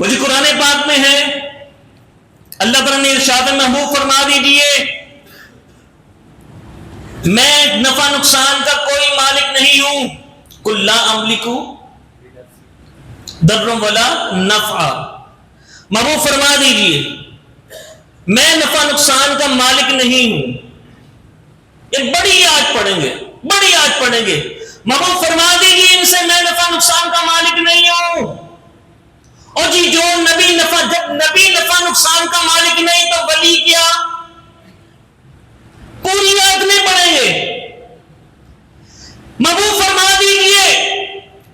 وہ جو قرآن پاک میں ہے، اللہ تعالیٰ نے ارشاد محبوب فرما دیجئے میں نفع نقصان کا کوئی مالک نہیں ہوں، قل لا املک ضر ولا نفع، محبوب فرما دیجئے میں نفع نقصان کا مالک نہیں ہوں۔ ایک بڑی آیت پڑھیں گے، بڑی آیت پڑھیں گے، محبوب فرما دیجئے ان سے میں نفع نقصان کا مالک نہیں ہوں۔ اور جی جو جب نبی نفع نقصان کا مالک نہیں تو ولی کیا؟ پوری آیت نہیں پڑھیں گے۔ محبوب فرما دیجئے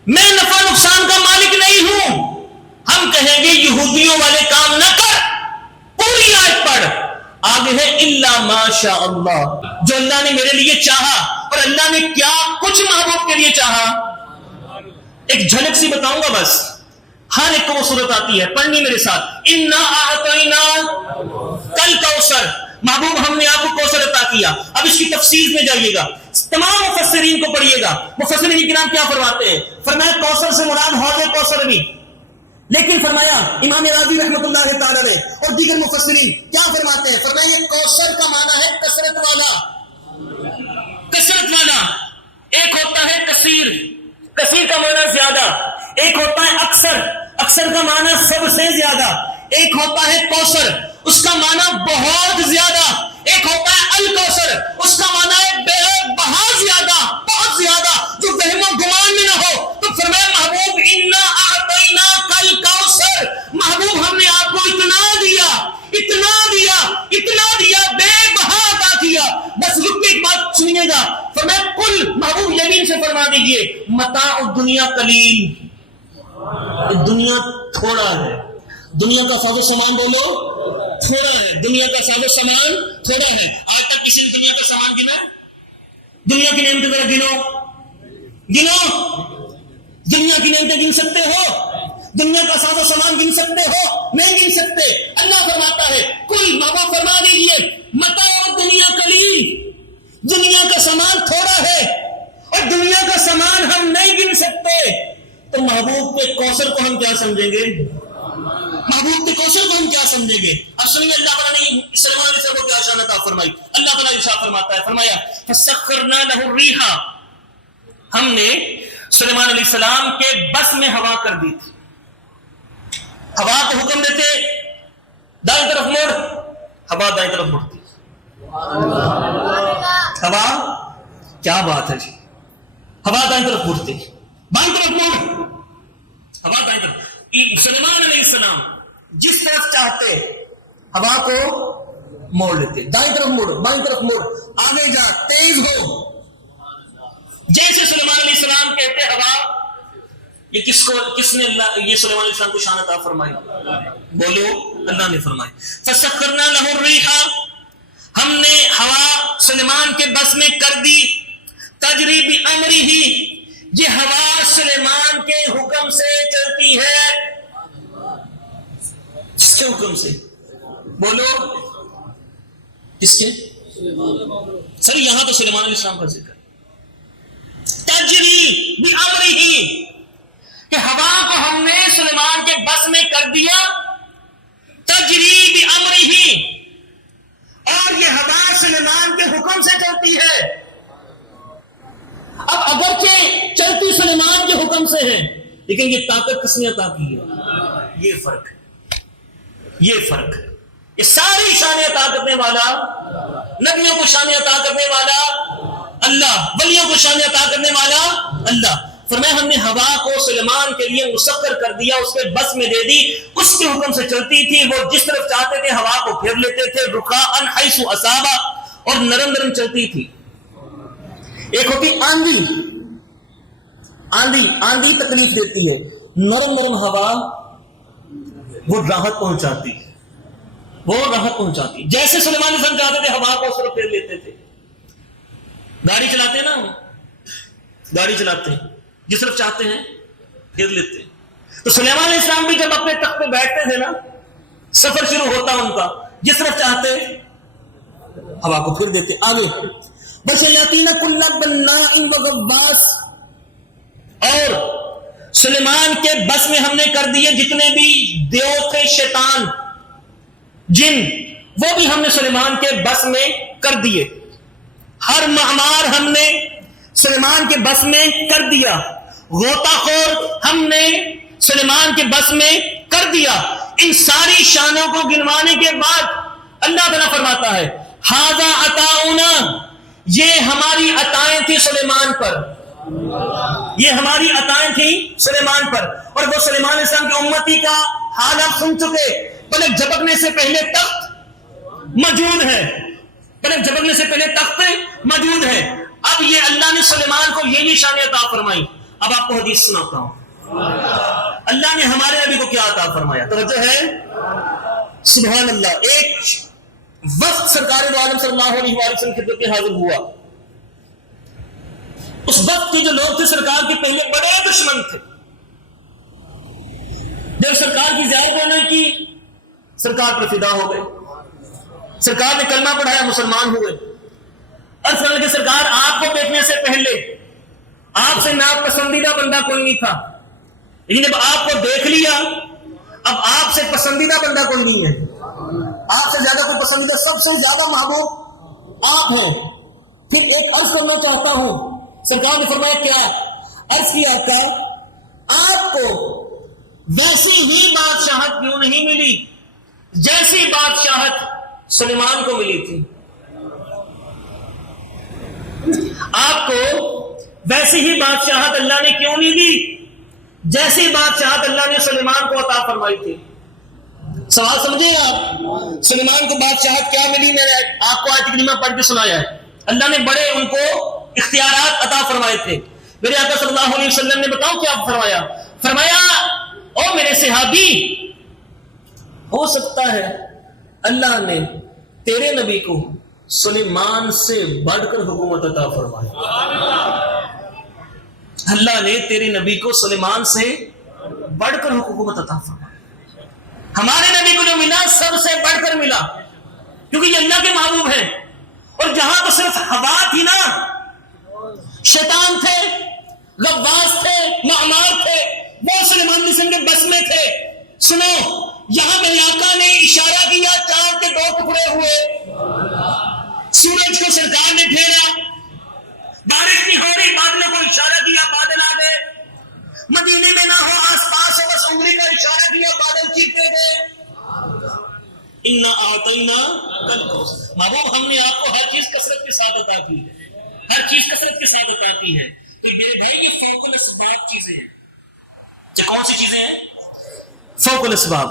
میں نفع نقصان کا مالک نہیں ہوں، ہم کہیں گے یہودیوں والے کام نہ کر، پوری آیت پڑھ، آگے ہے الا ما شاء اللہ، جو اللہ نے میرے لیے چاہا۔ اور اللہ نے کیا کچھ محبوب کے لیے چاہا؟ ایک جھلک سی بتاؤں گا بس، ہر ایک کو وہ صورت آتی ہے، پڑھنی میرے ساتھ، انا اعطینا کل کوثر، محبوب ہم نے آپ کو کوثر عطا کیا۔ اب اس کی تفسیر میں جائیے گا، تمام مفسرین کو پڑھیے گا، مفسرین کرام کیا فرماتے ہیں؟ فرمایا کوثر سے مراد حوض کوثر بھی، لیکن فرمایا امام راضی رحمۃ اللہ تعالی علیہ اور دیگر مفسرین کیا فرماتے ہیں؟ فرمایا یہ کوثر کا معنی ہے کثرت والا، کثرت والا۔ ایک ہوتا ہے کثیر، کثیر کا معنی زیادہ، ایک ہوتا ہے اکثر، اکثر کا معنی سب سے زیادہ، ایک ہوتا ہے کوثر، اس کا معنی بہت زیادہ، ایک ہوتا ہے الکوثر، اس کا معنی ہے بہت زیادہ، بہت زیادہ، جو وہم و گمان میں نہ ہو۔ تو فرمایا محبوب انا اعطینا کل کوثر، محبوب ہم نے آپ کو اتنا دیا، اتنا دیا، اتنا دیا، بے بہا عطا کیا۔ بس رک کے ایک بات سنیے گا، فرمایا کل، محبوب یمین سے فرما دیجئے متاع الدنیا قلیل، دنیا تھوڑا ہے، دنیا کا ساز و سامان بولو تھوڑا ہے، دنیا کا ساز و سامان تھوڑا ہے۔ آج تک کسی نے دنیا کا سامان گنا؟ دنیا کی نعمتیں ذرا گنو، گنو، دنیا کی نعمتیں گن سکتے ہو؟ دنیا کا ساز و سامان گن سکتے ہو؟ نہیں گن سکتے۔ اللہ فرماتا ہے کل، بابا فرما دیجئے متاع دنیا قلیل، دنیا کا سامان تھوڑا ہے اور دنیا کا سامان ہم نہیں گن سکتے۔ تو محبوب کے کوثر کو ہم کیا سمجھیں گے؟ محبوب کے کوثر کو ہم کیا سمجھیں گے؟ اب سنیے اللہ تعالیٰ نے سلیمان علیہ السلام کو کیا شان عطا فرمائی۔ اللہ تعالیٰ ارشاد فرماتا ہے، فرمایا فسخرنا له الريح، ہم نے سلیمان علیہ السلام کے بس میں ہوا کر دی تھی۔ ہوا کو حکم دیتے دائیں طرف مڑ، ہوا دائیں طرف مڑتی۔ ہوا کیا بات ہے جی، ہوا دائیں طرف مڑتی، بائیں طرف مڑ، ہوا دائیں طرف۔ سلیمان علیہ السلام جس طرف چاہتے ہوا کو موڑ لیتے، دائیں طرف مڑ، بائیں طرف مڑ، آگے جا، تیز ہو۔ جیسے سلیمان علیہ السلام کہتے ہوا، یہ کس نے اللہ، یہ سلیمان علیہ السلام کو شان عطا فرمائی؟ بولو اللہ نے فرمائی۔ فسخرنا له الريح، ہم نے ہوا سلیمان کے بس میں کر دی، تجری بامرہ، یہ ہوا سلیمان کے حکم سے چلتی ہے۔ کس کے حکم سے؟ بولو کس کے؟ سر یہاں تو سلیمان علیہ السلام کا ذکر، تجری بامرہ، کہ ہوا کو ہم نے سلیمان کے بس میں کر دیا، تجری بامرہ، اور یہ ہوا سلیمان کے حکم سے چلتی ہے۔ اب اگرچہ چلتی سلیمان کے حکم سے ہے، لیکن یہ طاقت کس نے عطا کی ہے؟ یہ فرق ہے، یہ فرق ہے۔ یہ ساری شان عطا کرنے والا، نبیوں کو شان عطا کرنے والا اللہ، ولیوں کو شان عطا کرنے والا اللہ۔ فرمایا ہم نے ہوا کو سلیمان کے لیے مسخر کر دیا، اس کے بس میں دے دی، اس کے حکم سے چلتی تھی، وہ جس طرف چاہتے تھے ہوا کو پھیر لیتے تھے، رخاء حیث اصابا، اور نرم نرم چلتی تھی۔ ایک ہوتی آندھی، آندھی آندھی تکلیف دیتی ہے، نرم نرم ہوا وہ راحت پہنچاتی ہے، وہ راحت پہنچاتی ہے۔ جیسے سلیمان علیہ السلام چاہتے تھے ہوا کو اس طرف پھیر لیتے تھے۔ گاڑی چلاتے ہیں نا، گاڑی چلاتے ہیں، جس طرف چاہتے ہیں پھیر لیتے ہیں۔ تو سلیمان علیہ السلام بھی جب اپنے تخت پہ بیٹھتے تھے نا، سفر شروع ہوتا ان کا، جس طرف چاہتے ہوا کو پھیر دیتے۔ آگے بشیاطین کل بناء و غواص، اور سلیمان کے بس میں ہم نے کر دیے جتنے بھی دیو تھے، شیطان، جن، وہ بھی ہم نے سلیمان کے بس میں کر دیے. ہر معمار ہم نے سلیمان کے بس میں کر دیا. غوطہ خور ہم نے سلیمان کے بس میں کر دیا. ان ساری شانوں کو گنوانے کے بعد اللہ تعالیٰ فرماتا ہے ھذا عطاؤنا، یہ ہماری عطائیں تھی سلیمان پر، یہ ہماری عطائیں تھی سلیمان پر. اور وہ سلیمان علیہ السلام کی امتی کا حال آپ سن چکے. پلک جھپکنے سے پہلے تخت موجود ہے، پلک جھپکنے سے پہلے تخت موجود ہے. اب یہ اللہ نے سلیمان کو یہ شان عطا فرمائی. اب آپ کو حدیث سناتا ہوں اللہ نے ہمارے نبی کو کیا عطا فرمایا. توجہ ہے، سبحان اللہ. ایک وقت سرکار دو عالم صلی اللہ علیہ وآلہ وسلم کی خدمت میں حاضر ہوا. اس وقت کے جو لوگ تھے سرکار کے پہلے بڑے دشمن تھے. جب سرکار کی زیارت ہونے کی، سرکار پر فدا ہو گئے. سرکار نے کلمہ پڑھایا، مسلمان ہوئے. عرض کرنے کے سرکار آپ کو دیکھنے سے پہلے آپ سے ناپسندیدہ بندہ کوئی نہیں تھا، لیکن جب آپ کو دیکھ لیا اب آپ سے پسندیدہ بندہ کوئی نہیں ہے. آپ سے زیادہ کوئی پسندیدہ، سب سے زیادہ محبوب آپ ہیں. پھر ایک عرض کرنا چاہتا ہوں. سرکار نے فرمایا کیا؟ عرض کیا آقا آپ کو ویسی ہی بادشاہت کیوں نہیں ملی جیسی بادشاہت سلیمان کو ملی تھی. آپ کو ویسی ہی بادشاہت اللہ نے کیوں نہیں دی جیسی بادشاہت اللہ نے سلیمان کو عطا فرمائی تھی. سوال سمجھے آپ؟ سلیمان کو بادشاہت کیا ملی؟ میں نے آپ کو آیت کریمہ پڑھ کے سنایا ہے. اللہ نے بڑے ان کو اختیارات عطا فرمائے تھے. میرے آقا صلی اللہ علیہ وسلم نے بتاؤ کیا فرمایا؟ فرمایا او میرے صحابی، ہو سکتا ہے اللہ نے تیرے نبی کو سلیمان سے بڑھ کر حکومت عطا فرمائی. اللہ نے تیرے نبی کو سلیمان سے بڑھ کر حکومت عطا فرمائی. ہمارے نبی کو جو ملا سب سے بڑھ کر ملا، کیونکہ یہ اللہ کے محبوب ہیں. اور جہاں تو صرف ہوا تھی نا، شیطان تھے، غواص تھے، معمار تھے، وہ سلیمان علیہ السلام کے بس میں تھے. سنو، یہاں میرے آقا نے اشارہ کیا، چاند کے 2 ٹکڑے ہوئے، سورج کو سرکار نے پھیرا، بارش نہیں ہو رہی، بادلوں کو اشارہ کیا، بادل آ گئے. مدینے میں نہ ہو، آس پاس ہو، بس انگلی کا اشارہ کیا، بادل چیرتے گئے. اِنَّا أَعْطَيْنَاكَ الْكَوْثَرَ. محبوب ہم نے آپ کو ہر چیز کثرت کے ساتھ عطا کی ہے، ہر چیز کثرت کے ساتھ عطا کی ہے. تو میرے بھائی یہ فوق الاسباب چیزیں ہیں. کون سی چیزیں ہیں؟ فوق الاسباب.